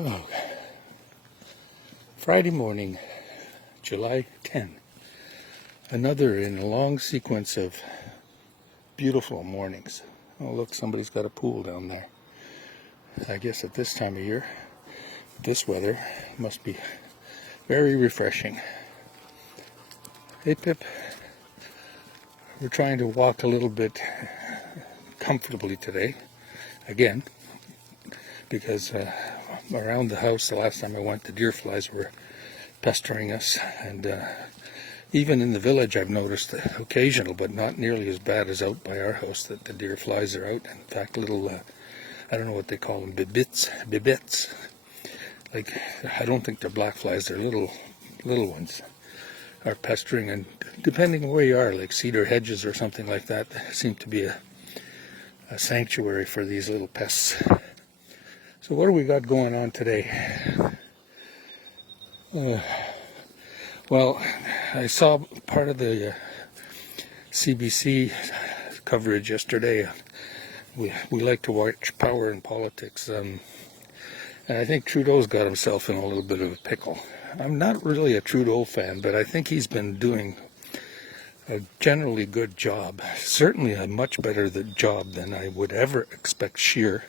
Oh, Friday morning, July 10. Another in a long sequence of beautiful mornings. Oh, look, somebody's got a pool down there. I guess at this time of year, this weather must be very refreshing. Hey, Pip. We're trying to walk a little bit comfortably today, again, because around the house, the last time I went, the deer flies were pestering us, and even in the village I've noticed occasional, but not nearly as bad as out by our house, that the deer flies are out. In fact, little, I don't know what they call them, bibits. Like, I don't think they're black flies, they're little ones, are pestering, and depending on where you are, like cedar hedges or something like that, seem to be a sanctuary for these little pests. So what do we got going on today? Well, I saw part of the CBC coverage yesterday. We like to watch Power and Politics, and I think Trudeau's got himself in a little bit of a pickle. I'm not really a Trudeau fan, but I think he's been doing a generally good job. Certainly a much better job than I would ever expect Scheer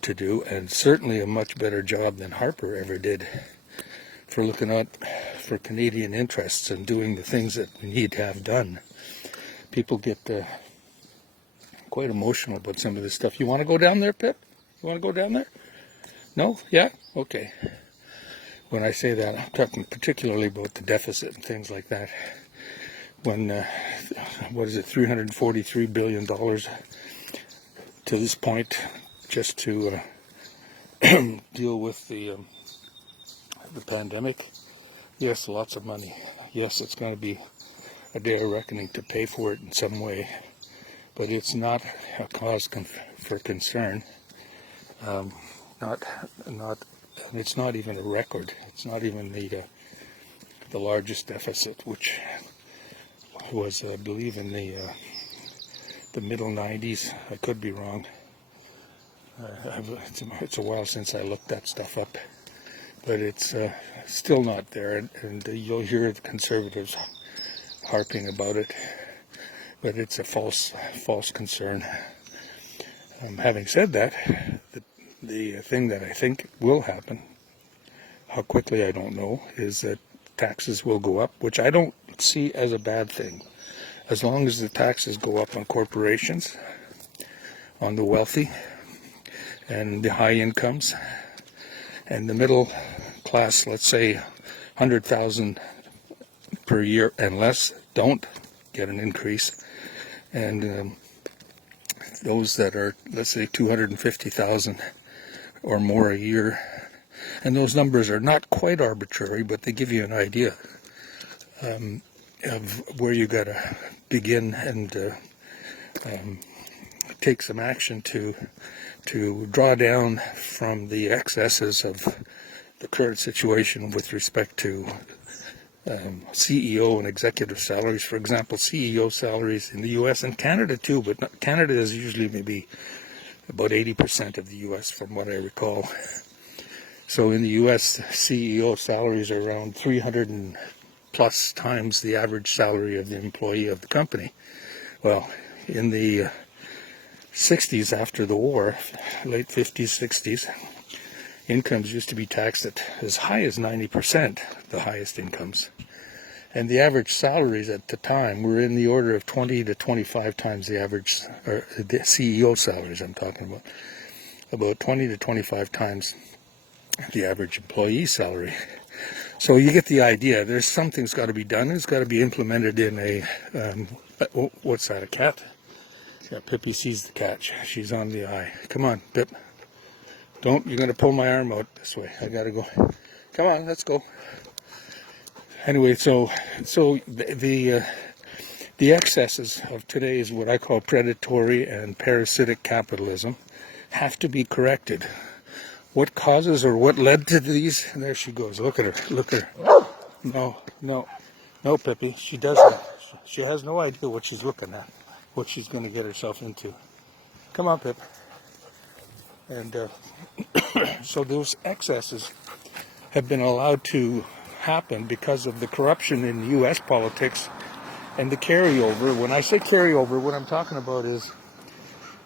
to do, and certainly a much better job than Harper ever did for looking out for Canadian interests and doing the things that we need to have done. People get quite emotional about some of this stuff. You want to go down there, Pip? You want to go down there? No? Yeah? Okay. When I say that, I'm talking particularly about the deficit and things like that. When, what is it, $343 billion to this point, just to deal with the pandemic. Yes, lots of money. Yes, it's going to be a day of reckoning to pay for it in some way, but it's not a cause for concern. And it's not even a record. It's not even the largest deficit, which was, I believe, in the middle 90s. I could be wrong. It's a while since I looked that stuff up, but it's still not there, and you'll hear the Conservatives harping about it, but it's a false concern. Having said that, the thing that I think will happen, how quickly I don't know, is that taxes will go up, which I don't see as a bad thing. As long as the taxes go up on corporations, on the wealthy, and the high incomes, and the middle class, let's say 100,000 per year and less, don't get an increase, and those that are, let's say, 250,000 or more a year, and those numbers are not quite arbitrary, but they give you an idea of where you got to begin and take some action to draw down from the excesses of the current situation with respect to CEO and executive salaries. For example, CEO salaries in the U.S. and Canada too, but Canada is usually maybe about 80% of the U.S. from what I recall. So in the U.S., CEO salaries are around 300 and plus times the average salary of the employee of the company. Well, in the 60s, after the war, late 50s, 60s, incomes used to be taxed at as high as 90%, the highest incomes. And the average salaries at the time were in the order of 20 to 25 times the average, or the CEO salaries I'm talking about 20 to 25 times the average employee salary. So you get the idea. There's something's got to be done. It's got to be implemented in a, what's that, a cat? Yeah, Pippi sees the cat. She's on the eye. Come on, Pip. Don't, you're going to pull my arm out this way. I got to go. Come on, let's go. Anyway, so the excesses of today's what I call predatory and parasitic capitalism have to be corrected. What causes or what led to these? And there she goes. Look at her. Look at her. No, Pippi. She doesn't. She has no idea what she's looking at, what she's going to get herself into. Come on, Pip. And So those excesses have been allowed to happen because of the corruption in U.S. politics and the carryover. When I say carryover, what I'm talking about is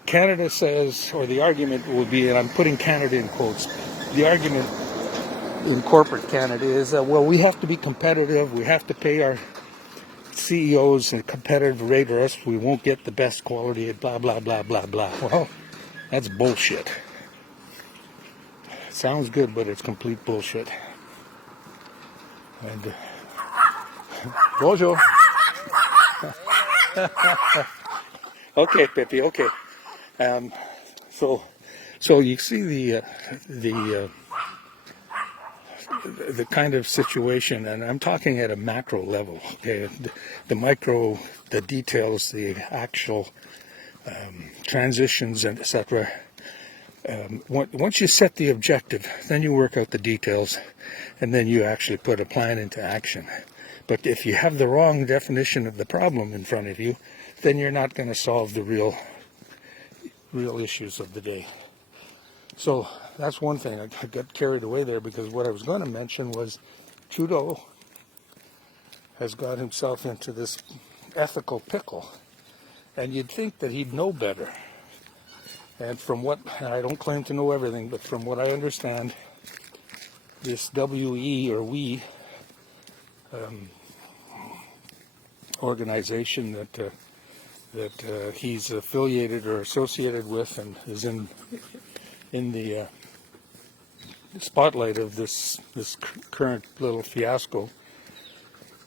Canada says, or the argument would be, and I'm putting Canada in quotes, the argument in corporate Canada is that, well, we have to be competitive, we have to pay our CEOs a competitive rate or else we won't get the best quality, blah, blah, blah, blah, blah. Well, that's bullshit. Sounds good, but it's complete bullshit. And bonjour. Okay, Pepe. Okay. So you see the kind of situation, and I'm talking at a macro level. Okay, the micro, the details, the actual transitions, and etc. Once you set the objective, then you work out the details, and then you actually put a plan into action. But if you have the wrong definition of the problem in front of you, then you're not going to solve the real issues of the day. So that's one thing. I got carried away there because what I was going to mention was Trudeau has got himself into this ethical pickle, and you'd think that he'd know better. And from what, I don't claim to know everything, but from what I understand, this WE or we organization that he's affiliated or associated with and is in the spotlight of this current little fiasco,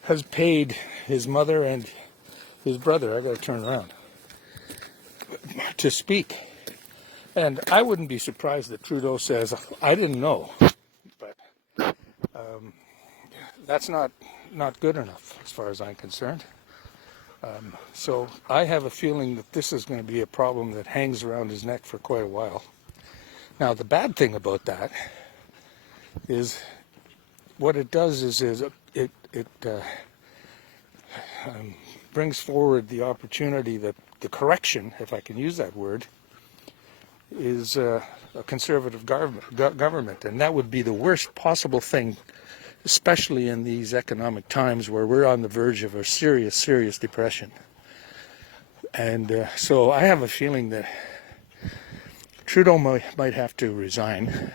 has paid his mother and his brother, I got to turn around, to speak. And I wouldn't be surprised that Trudeau says, I didn't know, but that's not good enough as far as I'm concerned. So I have a feeling that this is going to be a problem that hangs around his neck for quite a while. Now, the bad thing about that is what it does is it brings forward the opportunity that the correction, if I can use that word, is a conservative government, and that would be the worst possible thing, especially in these economic times where we're on the verge of a serious depression. And so I have a feeling that Trudeau might have to resign,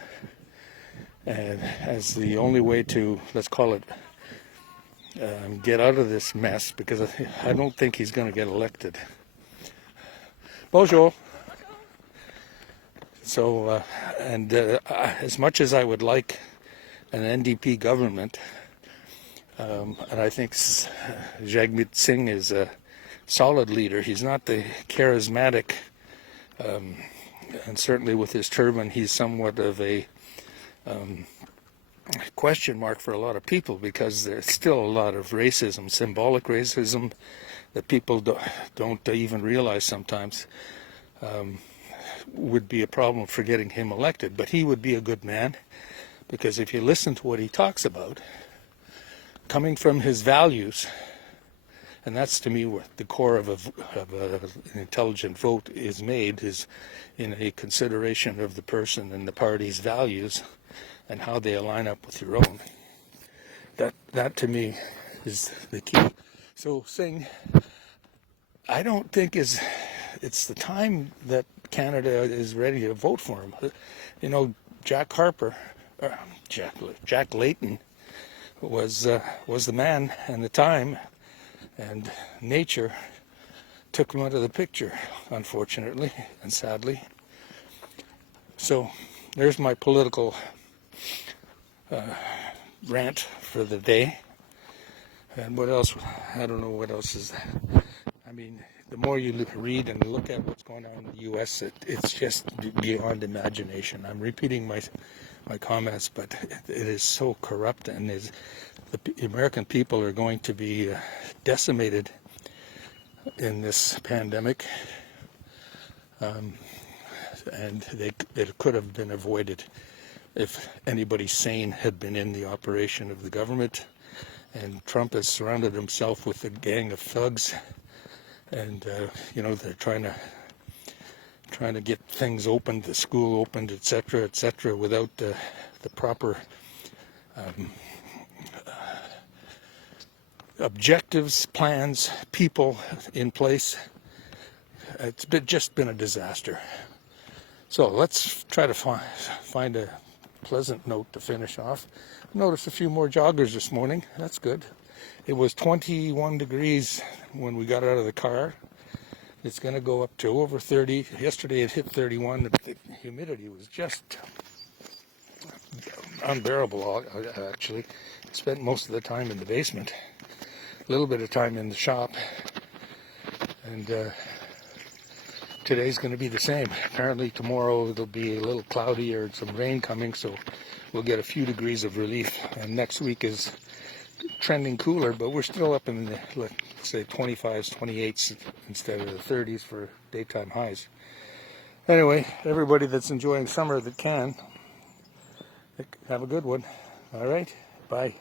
and as the only way to, let's call it, get out of this mess, because I don't think he's going to get elected. Bonjour. So, as much as I would like an NDP government, and I think Jagmeet Singh is a solid leader. He's not the charismatic, and certainly with his turban, he's somewhat of a question mark for a lot of people, because there's still a lot of racism, symbolic racism, that people don't even realize sometimes. Would be a problem for getting him elected, but he would be a good man, because if you listen to what he talks about, coming from his values, and that's to me what the core of an intelligent vote is made, is in a consideration of the person and the party's values and how they align up with your own. That to me is the key. So Singh, I don't think it's the time that Canada is ready to vote for him. You know, Jack Layton was the man and the time, and nature took him out of the picture, unfortunately and sadly. So there's my political rant for the day. And what else? I don't know what else is that. I mean, the more you read and look at what's going on in the U.S., it's just beyond imagination. I'm repeating my comments, but it is so corrupt, and the American people are going to be decimated in this pandemic, and it could have been avoided if anybody sane had been in the operation of the government. And Trump has surrounded himself with a gang of thugs. And they're trying trying to get things opened, the school opened, etc., without the proper objectives, plans, people in place. It's just been a disaster. So let's try to find a pleasant note to finish off. Noticed a few more joggers this morning. That's good. It was 21 degrees when we got out of the car. It's going to go up to over 30. Yesterday it hit 31. The humidity was just unbearable, actually. Spent most of the time in the basement. A little bit of time in the shop. And today's going to be the same. Apparently tomorrow it'll be a little cloudy or some rain coming, so we'll get a few degrees of relief. And next week is trending cooler, but we're still up in the, let's say, 25s, 28s instead of the 30s for daytime highs. Anyway, everybody that's enjoying summer that can, have a good one. All right, bye.